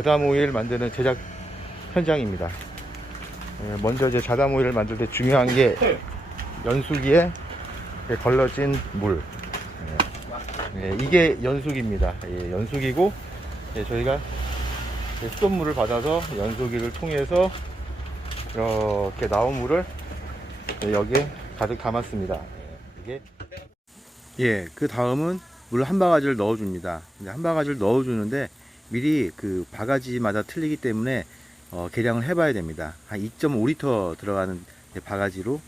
자담 오일 만드는 제작 현장입니다. 먼저 이제 자담 오일을 만들 때 중요한 게 연수기에 걸러진 물. 이게 연수기입니다. 연수기고, 저희가 수돗물을 받아서 연수기를 통해서 이렇게 나온 물을 여기에 가득 담았습니다. 그 다음은 물 한 바가지를 넣어줍니다. 한 바가지를 넣어주는데 미리 그 바가지마다 틀리기 때문에 계량을 해봐야 됩니다. 한 2.5리터 들어가는 바가지로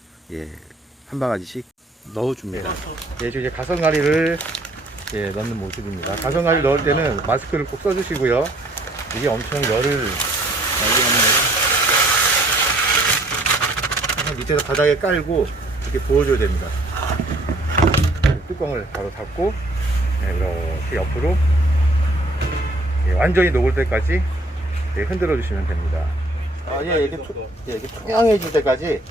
한 바가지씩 넣어줍니다. 이제 가성가리를 넣는 모습입니다. 가성가리 넣을 때는 마스크를 꼭 써주시고요. 이게 엄청 열을 밑에서 바닥에 깔고 이렇게 부어줘야 됩니다. 뚜껑을 바로 닫고 이렇게 옆으로 완전히 녹을 때까지 흔들어 주시면 됩니다. 이렇게 투명해질 때까지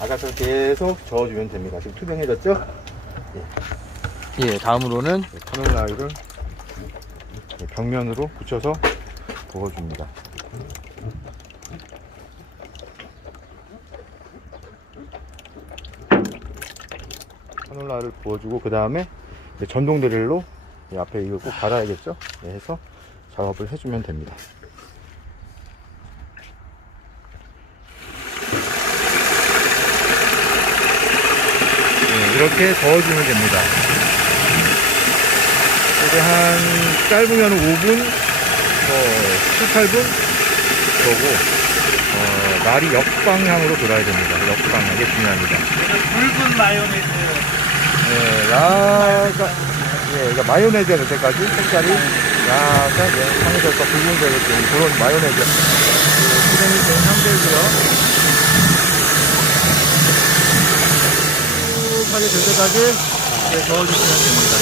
아까처럼 계속 저어주면 됩니다. 지금 투명해졌죠? 다음으로는 카놀라유를 벽면으로 붙여서 부어줍니다. 카놀라를 부어주고 그 다음에 전동 드릴로 앞에 이거 꼭 갈아야겠죠? 해서 작업을 해주면 됩니다. 이렇게 저어주면 됩니다. 이제 한 짧으면 5분, 7, 8분 그러고 날이 역방향으로 돌아야 됩니다. 역방향, 이게 중요합니다. 붉은 마요네즈. 그러니까 마요네즈가 될 때까지 색깔이 약간 황색과 붉은색을 띠는 그런 마요네즈 실행이 된 상태고요. 쭉 하게 될 때까지 저어주시면 됩니다.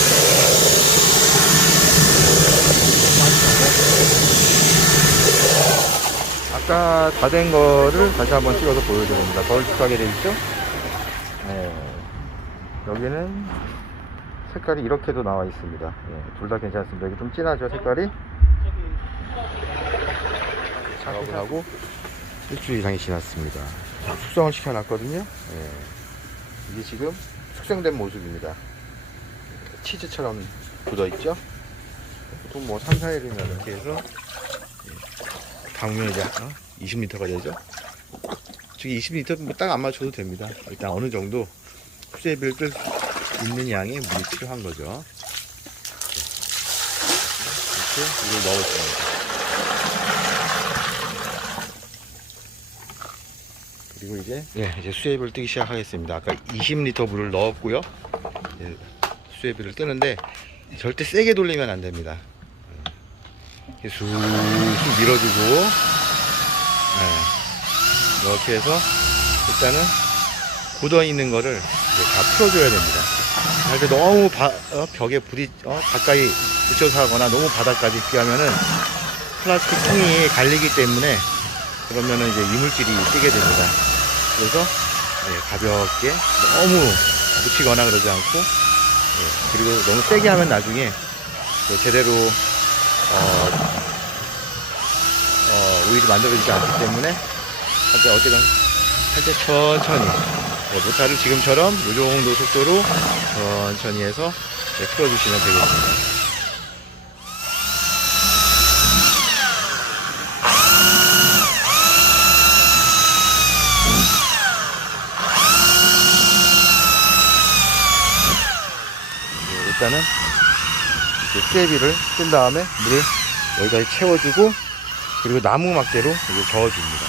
아까 다 된 거를 다시 한번 찍어서 보여드립니다. 걸쭉하게 되어 있죠? 여기는 색깔이 이렇게도 나와 있습니다. 둘 다 괜찮습니다. 이게 좀 진하죠, 색깔이? 작업을 하고 일주일 이상이 지났습니다. 숙성을 시켜놨거든요. 이게 지금 숙성된 모습입니다. 치즈처럼 굳어있죠? 보통 뭐 3, 4일이면 이렇게 해서 담으면 이제 20리터가 되죠. 저기 20리터 딱 안 맞춰도 됩니다. 일단 어느 정도 수제비를 뜰 수 있는 양의 물이 필요한 거죠. 이렇게 이걸 넣어줍니다. 그리고 이제 수제비를 뜨기 시작하겠습니다. 아까 20리터 물을 넣었고요. 수제비를 뜨는데 절대 세게 돌리면 안 됩니다. 쑥쑥 밀어주고 이렇게 해서 일단은 굳어있는 거를 다 풀어줘야 됩니다. 이렇게 너무 벽에 가까이 붙여서 하거나 너무 바닥까지 이렇게 하면은 플라스틱 통이 갈리기 때문에 그러면은 이제 이물질이 뜨게 됩니다. 그래서 가볍게 너무 묻히거나 그러지 않고 그리고 너무 세게 하면 나중에 제대로 오일이 만들어지지 않기 때문에 할 때 천천히 모타를 지금처럼 이 정도 속도로 천천히 해서 풀어주시면 되겠습니다. 일단은 수제비를 뜬 다음에 물을 여기까지 채워주고 그리고 나무 막대로 이제 저어줍니다.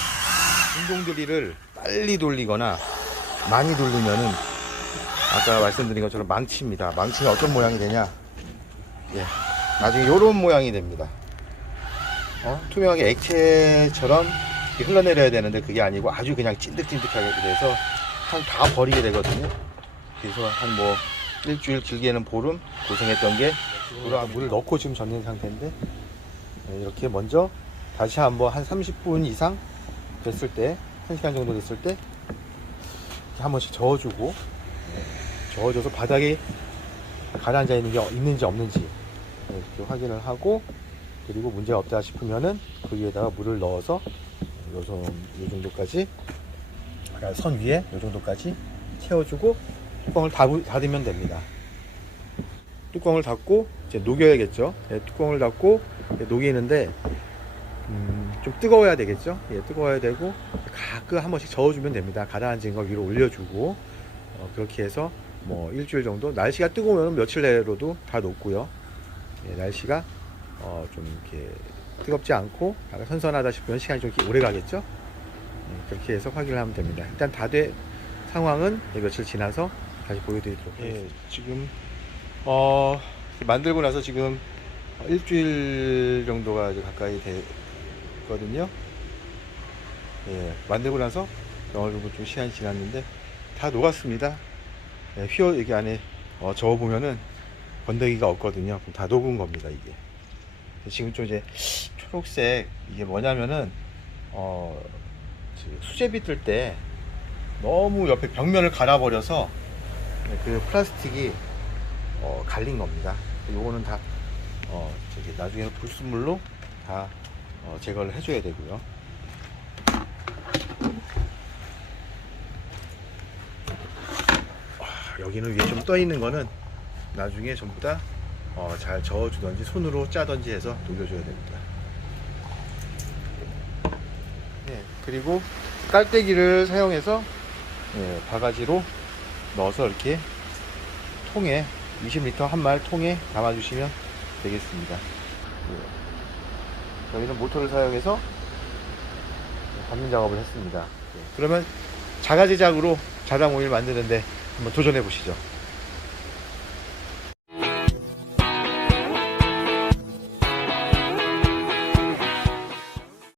운동 드릴을 빨리 돌리거나 많이 돌리면은 아까 말씀드린 것처럼 망치입니다. 망치가 어떤 모양이 되냐? 나중에 이런 모양이 됩니다. 투명하게 액체처럼 흘러내려야 되는데 그게 아니고 아주 그냥 찐득찐득하게 돼서 다 버리게 되거든요. 그래서 한 뭐 일주일 길게는 보름 고생했던 게 물을 넣고 지금 젓는 상태인데 이렇게 먼저 다시 한번 한 30분 이상 됐을 때 1시간 정도 됐을 때 한 번씩 저어주고 저어줘서 바닥에 가라앉아 있는 게 있는지 없는지 이렇게 확인을 하고 그리고 문제가 없다 싶으면은 그 위에다가 물을 넣어서 요 정도까지, 그러니까 선 위에 요 정도까지 채워주고 뚜껑을 닫으면 됩니다. 뚜껑을 닫고 이제 녹여야겠죠. 예, 뚜껑을 닫고 녹이는데 좀 뜨거워야 되겠죠. 예, 뜨거워야 되고 가끔 한 번씩 저어주면 됩니다. 가라앉은 거 위로 올려주고 그렇게 해서 뭐 일주일 정도, 날씨가 뜨거우면 며칠 내로도 다 녹고요. 예, 날씨가 좀 이렇게 뜨겁지 않고 약간 선선하다 싶으면 시간이 좀 오래 가겠죠. 예, 그렇게 해서 확인을 하면 됩니다. 일단 다 된 상황은 며칠 지나서 다시 보여드리도록 하겠습니다. 예, 지금 만들고 나서 지금 일주일 정도가 이제 가까이 됐거든요. 예, 만들고 나서 어느 정도 좀 시간이 지났는데 다 녹았습니다. 예, 여기 안에 저어보면은 건더기가 없거든요. 그럼 다 녹은 겁니다, 이게. 지금 좀 이제 초록색, 이게 뭐냐면은 수제비 뜰 때 너무 옆에 벽면을 갈아버려서 그 플라스틱이 갈린 겁니다. 요거는 다 저기 나중에 불순물로 다 제거를 해줘야 되고요. 여기는 위에 좀 떠 있는 거는 나중에 전부 다 잘 저어주던지 손으로 짜던지 해서 녹여줘야 됩니다. 네, 그리고 깔때기를 사용해서 바가지로 넣어서 이렇게 통에 20리터 한 말 통에 담아주시면 되겠습니다. 저희는 모터를 사용해서 담는 작업을 했습니다. 그러면 자가 제작으로 자당 오일 만드는데 한번 도전해 보시죠.